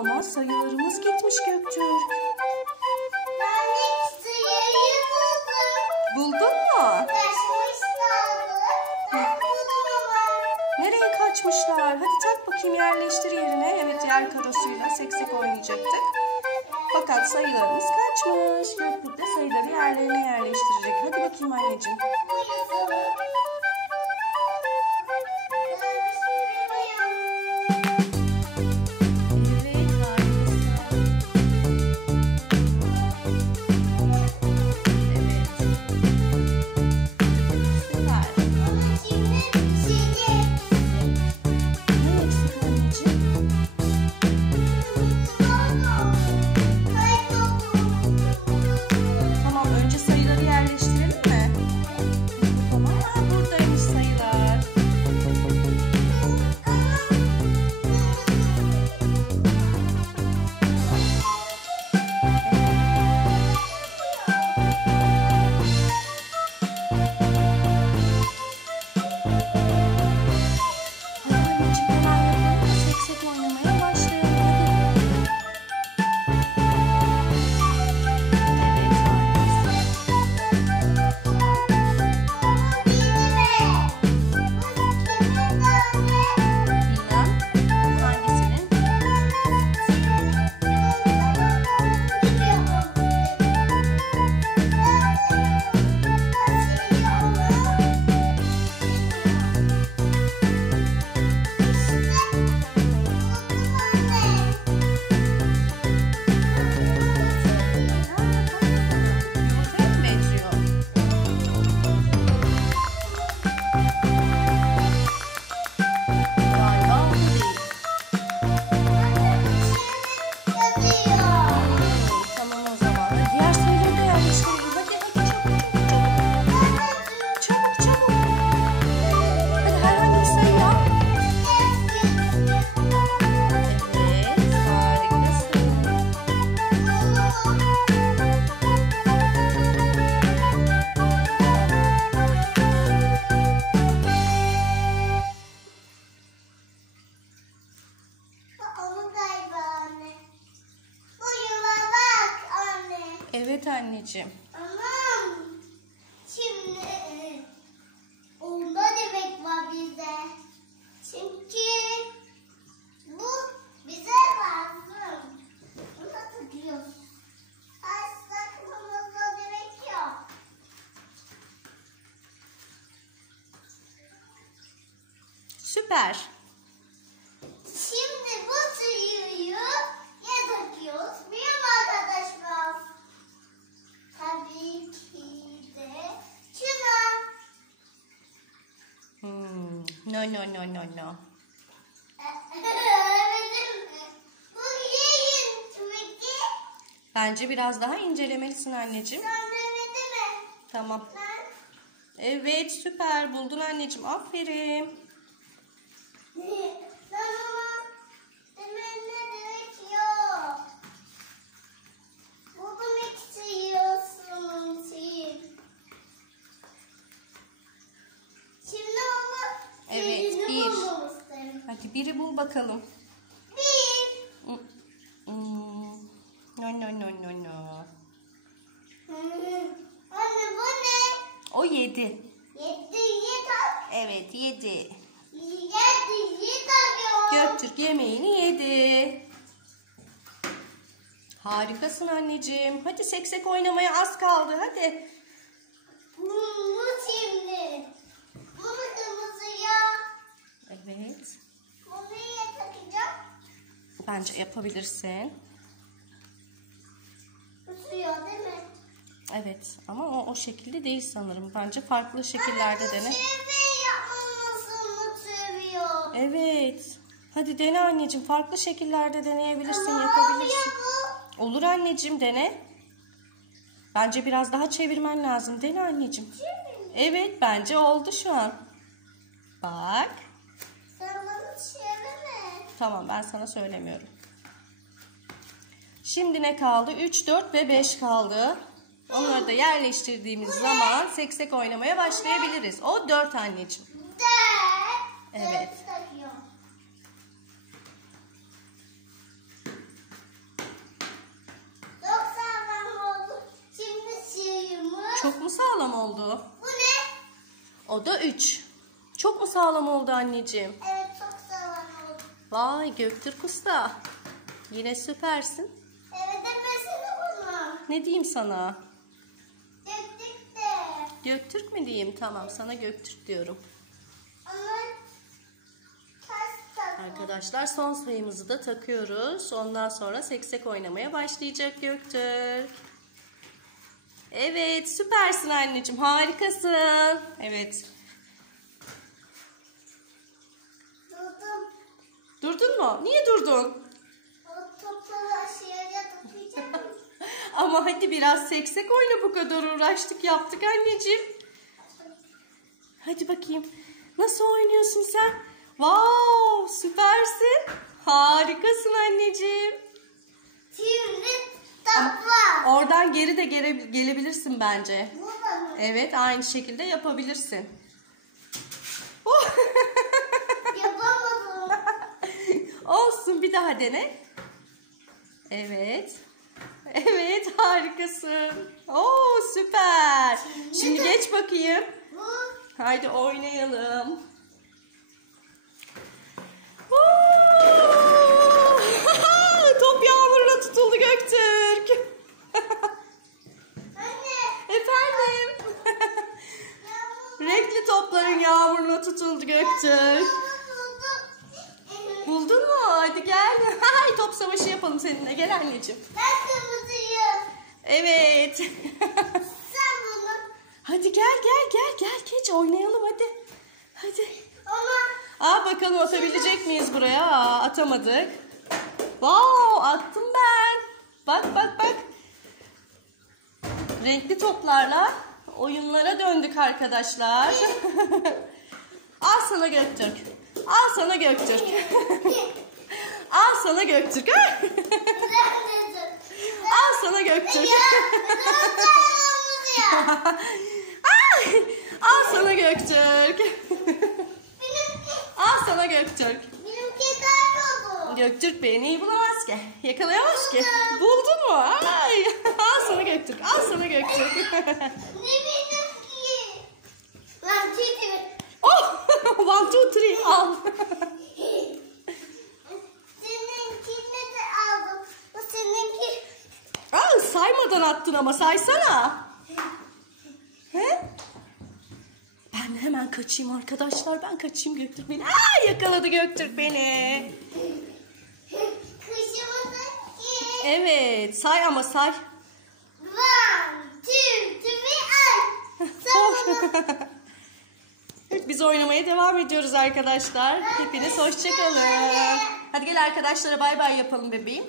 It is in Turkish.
ama sayılarımız gitmiş Göktürk. Ben sayıyı buldum. Buldun mu? Kaçmışlardı. Ben buldum. Nereye kaçmışlar? Hadi tak bakayım yerleştir yerine. Evet yer karosuyla seksek oynayacaktık. Fakat sayılarımız kaçmış. Göktürk de sayıları yerlerine yerleştirecek. Hadi bakayım anneciğim. Evet anneciğim. Aman. Şimdi onda demek var bizde. Çünkü bu bize lazım. Bunu yok. Süper. Şimdi bu tüyüyü ya takıyoruz. Benim arkadaşım. Tabii ki de şuna. Hmm. No no no no no. Bence biraz daha incelemelisin anneciğim. Tamam. Evet süper buldun anneciğim. Aferin. ben ama demene gerek yok. Bu demek istiyorsun sen. Şimdi onu Evet, yerini bir. bulmamız lazım. Hadi biri bul bakalım. Bir. Hmm. No no no no no. Anne bu ne? O yedi. Yedi yedi Evet yedi. Yedi yedi Göktürk yemeğini yedi. Harikasın anneciğim. Hadi seksek oynamaya az kaldı. Hadi. Bu şimdi. Bunu kırmızıya. Evet. Bunu niye takacağım? Bence yapabilirsin. Tutuyor değil mi? Evet ama o, o şekilde değil sanırım. Bence farklı şekillerde dene. Yapmamasını seviyor. Evet. Hadi dene anneciğim. Farklı şekillerde deneyebilirsin, Ama yapabilirsin. bu. Olur anneciğim dene. Bence biraz daha çevirmen lazım. Dene anneciğim. Evet bence oldu şu an. Bak. Sen bana çevirme. Tamam ben sana söylemiyorum. Şimdi ne kaldı? 3, 4 ve 5 kaldı. Onları da yerleştirdiğimiz zaman seksek oynamaya başlayabiliriz. O 4 anneciğim. 4. Evet. Çok mu sağlam oldu? Bu ne? O da 3. Çok mu sağlam oldu anneciğim? Evet. Vay Göktürk Usta. Yine süpersin. Evet demesene bunu. Ne diyeyim sana? Döktük de. Göktürk mü diyeyim? Tamam sana Göktürk diyorum. Arkadaşlar son sayımızı da takıyoruz. Ondan sonra seksek oynamaya başlayacak Göktürk. Evet süpersin anneciğim harikasın. Evet durdun mu? Niye durdun? Ama hadi biraz seksek oyna bu kadar uğraştık yaptık anneciğim. Hadi bakayım. Nasıl oynuyorsun sen? Wow süpersin. Harikasın anneciğim. Şimdi topla. Oradan geri de gele- gelebilirsin bence. Evet aynı şekilde yapabilirsin. Oh! Olsun bir daha dene. Evet. Evet harikasın. Oo süper. Şimdi geç bakayım. Haydi oynayalım. Top yağmuruna tutuldu Göktürk. anne. Efendim. Renkli topların yağmuruna tutuldu Göktürk. Buldun mu? Hadi gel. Hay top savaşı yapalım seninle. Gel anneciğim. Ben kırmızıyım. Evet. Sen bunu. hadi gel gel gel gel geç oynayalım hadi. Hadi. Ama Aa bakalım atabilecek miyiz buraya? Aa, atamadık. Wow attım ben. Bak bak bak. Renkli toplarla oyunlara döndük arkadaşlar. Al sana Göktürk. Al sana Göktürk. Al sana Göktürk. Al sana Göktürk. Al sana Göktürk. Al sana Göktürk. benimki kayboldu. Göktürk beni bulamaz ki. Yakalayamaz ki. Buldun mu? Ay. Al sana Göktürk. Al sana Göktürk. Ne benimki? Ben çektim. oh! One, two, three. Al. Seninkini de aldım. Bu seninki. Aa, saymadan attın ama saysana. He? Ben hemen kaçayım arkadaşlar. Ben kaçayım Göktürk beni. Aa, yakaladı Göktürk beni. Evet. Say ama say. One, two, three, and. Evet, Biz oynamaya devam ediyoruz arkadaşlar. Hepiniz hoşçakalın. Hadi gel arkadaşlara bay bay yapalım bebeğim.